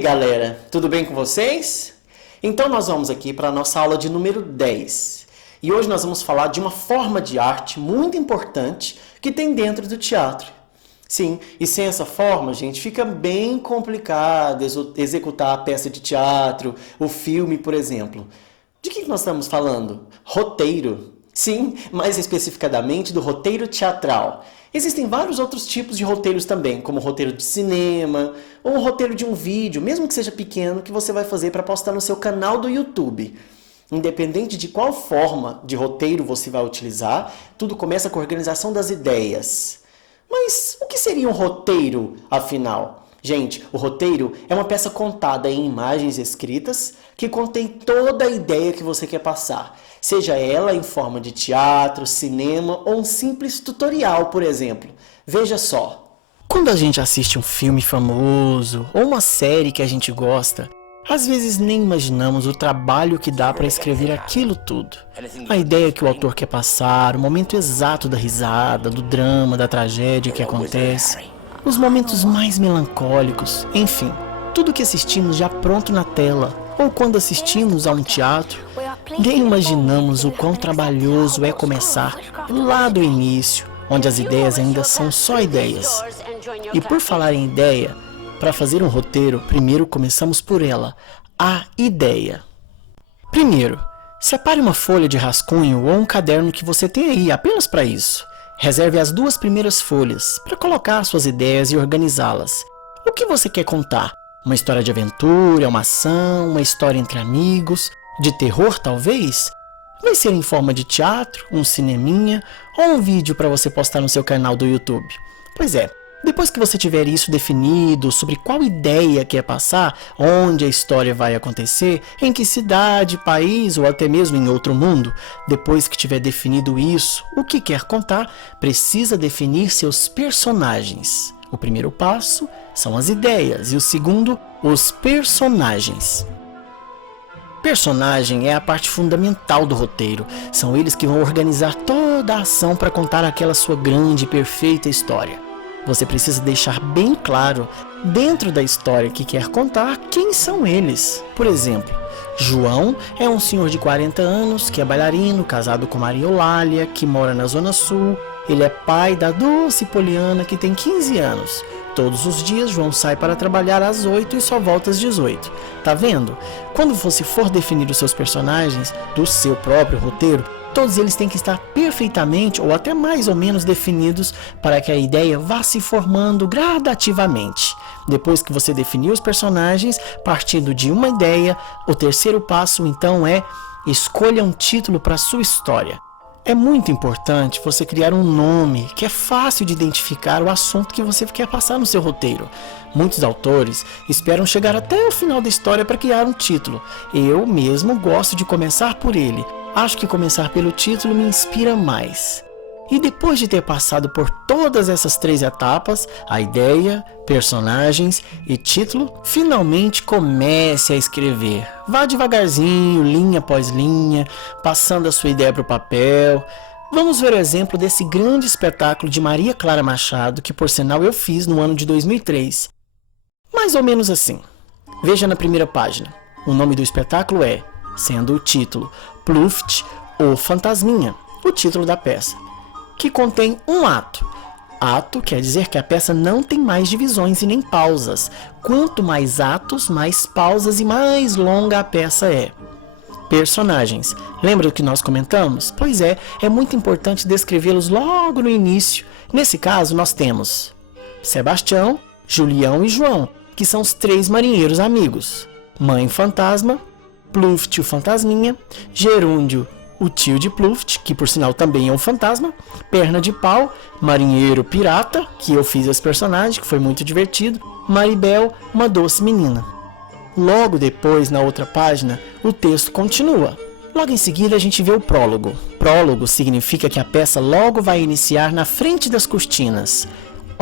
galera, tudo bem com vocês? Então nós vamos aqui para a nossa aula de número 10. E hoje nós vamos falar de uma forma de arte muito importante que tem dentro do teatro. Sim, e sem essa forma, gente, fica bem complicado executar a peça de teatro, o filme, por exemplo. De que nós estamos falando? Roteiro. Sim, mais especificadamente do roteiro teatral. Existem vários outros tipos de roteiros também, como o roteiro de cinema, ou o roteiro de um vídeo, mesmo que seja pequeno, que você vai fazer para postar no seu canal do YouTube. Independente de qual forma de roteiro você vai utilizar, tudo começa com a organização das ideias. Mas o que seria um roteiro, afinal? Gente, o roteiro é uma peça contada em imagens escritas que contém toda a ideia que você quer passar, seja ela em forma de teatro, cinema ou um simples tutorial, por exemplo. Veja só. Quando a gente assiste um filme famoso ou uma série que a gente gosta, às vezes nem imaginamos o trabalho que dá para escrever aquilo tudo. A ideia que o autor quer passar, o momento exato da risada, do drama, da tragédia que acontece, os momentos mais melancólicos, enfim, tudo que assistimos já pronto na tela, ou quando assistimos a um teatro, nem imaginamos o quão trabalhoso é começar lá do início, onde as ideias ainda são só ideias. E por falar em ideia, para fazer um roteiro, primeiro começamos por ela, a ideia. Primeiro, separe uma folha de rascunho ou um caderno que você tem aí apenas para isso. Reserve as 2 primeiras folhas para colocar suas ideias e organizá-las. O que você quer contar? Uma história de aventura, uma ação, uma história entre amigos, de terror talvez? Vai ser em forma de teatro, um cineminha ou um vídeo para você postar no seu canal do YouTube? Pois é. Depois que você tiver isso definido, sobre qual ideia quer passar, onde a história vai acontecer, em que cidade, país ou até mesmo em outro mundo, depois que tiver definido isso, o que quer contar, precisa definir seus personagens. O primeiro passo são as ideias e o segundo, os personagens. Personagem é a parte fundamental do roteiro. São eles que vão organizar toda a ação para contar aquela sua grande e perfeita história. Você precisa deixar bem claro, dentro da história que quer contar, quem são eles. Por exemplo, João é um senhor de 40 anos, que é bailarino, casado com Maria Eulália, que mora na Zona Sul. Ele é pai da doce Poliana, que tem 15 anos. Todos os dias, João sai para trabalhar às 8 e só volta às 18. Tá vendo? Quando você for definir os seus personagens do seu próprio roteiro, todos eles têm que estar perfeitamente ou até mais ou menos definidos para que a ideia vá se formando gradativamente. Depois que você definir os personagens, partindo de uma ideia, o terceiro passo então é escolha um título para a sua história. É muito importante você criar um nome que é fácil de identificar o assunto que você quer passar no seu roteiro. Muitos autores esperam chegar até o final da história para criar um título. Eu mesmo gosto de começar por ele. Acho que começar pelo título me inspira mais. E depois de ter passado por todas essas 3 etapas, a ideia, personagens e título, finalmente comece a escrever. Vá devagarzinho, linha após linha, passando a sua ideia para o papel. Vamos ver o exemplo desse grande espetáculo de Maria Clara Machado, que por sinal eu fiz no ano de 2003. Mais ou menos assim. Veja na primeira página. O nome do espetáculo é, sendo o título, Pluft ou Fantasminha, o título da peça, que contém um ato. Ato quer dizer que a peça não tem mais divisões e nem pausas. Quanto mais atos, mais pausas e mais longa a peça é. Personagens. Lembra do que nós comentamos? Pois é muito importante descrevê-los logo no início. Nesse caso, nós temos Sebastião, Julião e João, que são os 3 marinheiros amigos. Mãe Fantasma, Pluft o Fantasminha, Gerúndio, o tio de Pluft, que por sinal também é um fantasma, Perna de Pau, Marinheiro Pirata, que eu fiz esse personagem, que foi muito divertido, Maribel, uma doce menina. Logo depois, na outra página, o texto continua. Logo em seguida a gente vê o prólogo. Prólogo significa que a peça logo vai iniciar na frente das cortinas.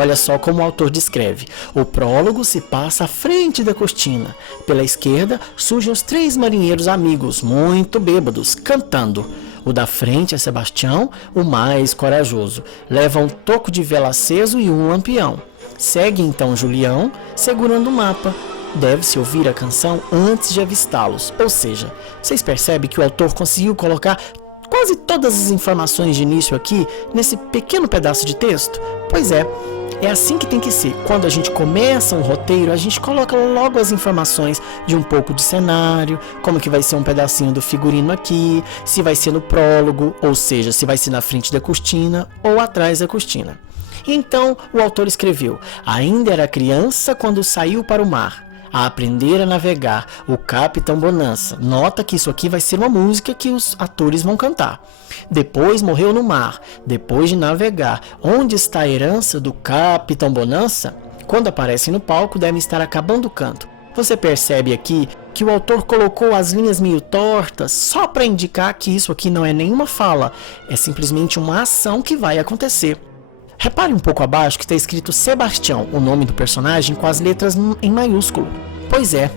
Olha só como o autor descreve. O prólogo se passa à frente da cortina. Pela esquerda surgem os 3 marinheiros amigos, muito bêbados, cantando. O da frente é Sebastião, o mais corajoso. Leva um toco de vela aceso e um lampião. Segue então Julião, segurando o mapa. Deve-se ouvir a canção antes de avistá-los, ou seja, vocês percebem que o autor conseguiu colocar quase todas as informações de início aqui nesse pequeno pedaço de texto? Pois é assim que tem que ser. Quando a gente começa um roteiro, a gente coloca logo as informações de um pouco de cenário, como que vai ser um pedacinho do figurino aqui, se vai ser no prólogo, ou seja, se vai ser na frente da cortina ou atrás da cortina. Então, o autor escreveu: ainda era criança quando saiu para o mar, a aprender a navegar, o Capitão Bonança. Nota que isso aqui vai ser uma música que os atores vão cantar. Depois morreu no mar, depois de navegar. Onde está a herança do Capitão Bonança? Quando aparecem no palco, devem estar acabando o canto. Você percebe aqui que o autor colocou as linhas meio tortas só para indicar que isso aqui não é nenhuma fala, é simplesmente uma ação que vai acontecer. Repare um pouco abaixo que está escrito Sebastião, o nome do personagem, com as letras em maiúsculo. Pois é,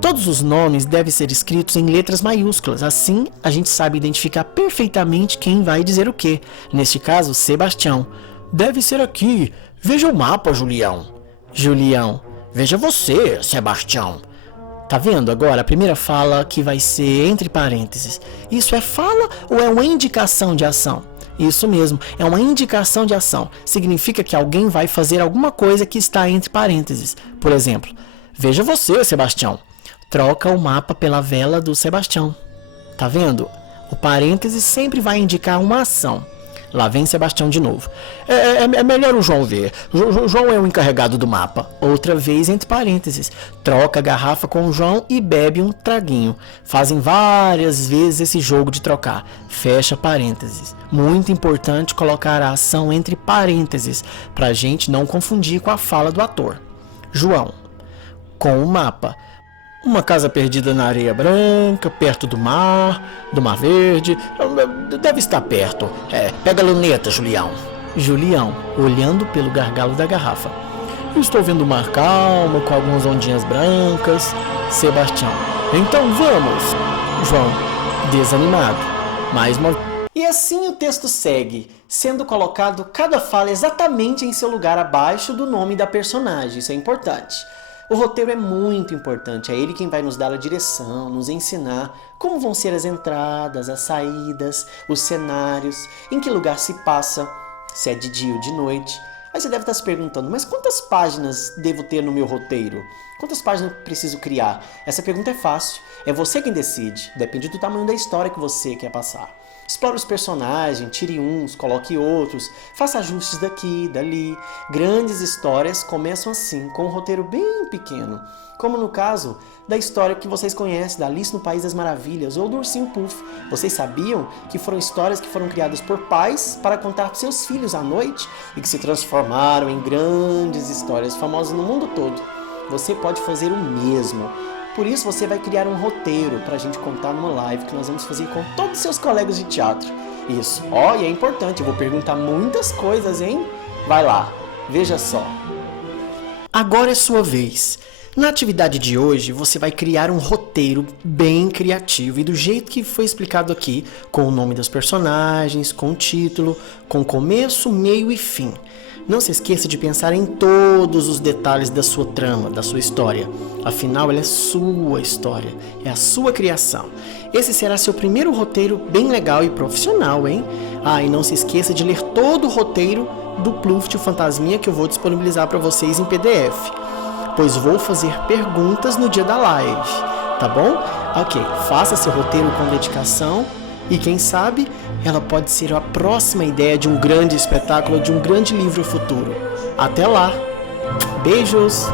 todos os nomes devem ser escritos em letras maiúsculas, assim a gente sabe identificar perfeitamente quem vai dizer o quê. Neste caso, Sebastião. Deve ser aqui. Veja o mapa, Julião. Julião. Veja você, Sebastião. Tá vendo agora a primeira fala que vai ser entre parênteses? Isso é fala ou é uma indicação de ação? Isso mesmo, é uma indicação de ação. Significa que alguém vai fazer alguma coisa que está entre parênteses. Por exemplo, veja você, Sebastião. Troca o mapa pela vela do Sebastião. Tá vendo? O parêntese sempre vai indicar uma ação. Lá vem Sebastião de novo. É melhor o João ver. João é o encarregado do mapa. Outra vez entre parênteses. Troca a garrafa com o João e bebe um traguinho. Fazem várias vezes esse jogo de trocar. Fecha parênteses. Muito importante colocar a ação entre parênteses, para a gente não confundir com a fala do ator. João. Com o mapa. Uma casa perdida na areia branca, perto do Mar Verde. Deve estar perto. Pega a luneta, Julião. Julião, olhando pelo gargalo da garrafa. Eu estou vendo o mar calmo, com algumas ondinhas brancas. Sebastião. Então vamos. João, desanimado. Mais uma... E assim o texto segue, sendo colocado cada fala exatamente em seu lugar abaixo do nome da personagem. Isso é importante. O roteiro é muito importante, é ele quem vai nos dar a direção, nos ensinar como vão ser as entradas, as saídas, os cenários, em que lugar se passa, se é de dia ou de noite. Aí você deve estar se perguntando, mas quantas páginas devo ter no meu roteiro? Quantas páginas preciso criar? Essa pergunta é fácil, é você quem decide, depende do tamanho da história que você quer passar. Explore os personagens, tire uns, coloque outros, faça ajustes daqui, dali. Grandes histórias começam assim, com um roteiro bem pequeno, como no caso da história que vocês conhecem, da Alice no País das Maravilhas ou do Ursinho Puff. Vocês sabiam que foram histórias que foram criadas por pais para contar para seus filhos à noite e que se transformaram em grandes histórias famosas no mundo todo? Você pode fazer o mesmo. Por isso você vai criar um roteiro para a gente contar numa live que nós vamos fazer com todos os seus colegas de teatro. Isso. E é importante, eu vou perguntar muitas coisas, hein? Vai lá, veja só. Agora é sua vez. Na atividade de hoje, você vai criar um roteiro bem criativo e do jeito que foi explicado aqui, com o nome dos personagens, com o título, com começo, meio e fim. Não se esqueça de pensar em todos os detalhes da sua trama, da sua história. Afinal, ela é sua história, é a sua criação. Esse será seu primeiro roteiro bem legal e profissional, hein? E não se esqueça de ler todo o roteiro do Pluft, o Fantasminha, que eu vou disponibilizar para vocês em PDF. Pois vou fazer perguntas no dia da live, tá bom? Ok, faça seu roteiro com dedicação e quem sabe ela pode ser a próxima ideia de um grande espetáculo, de um grande livro futuro. Até lá! Beijos!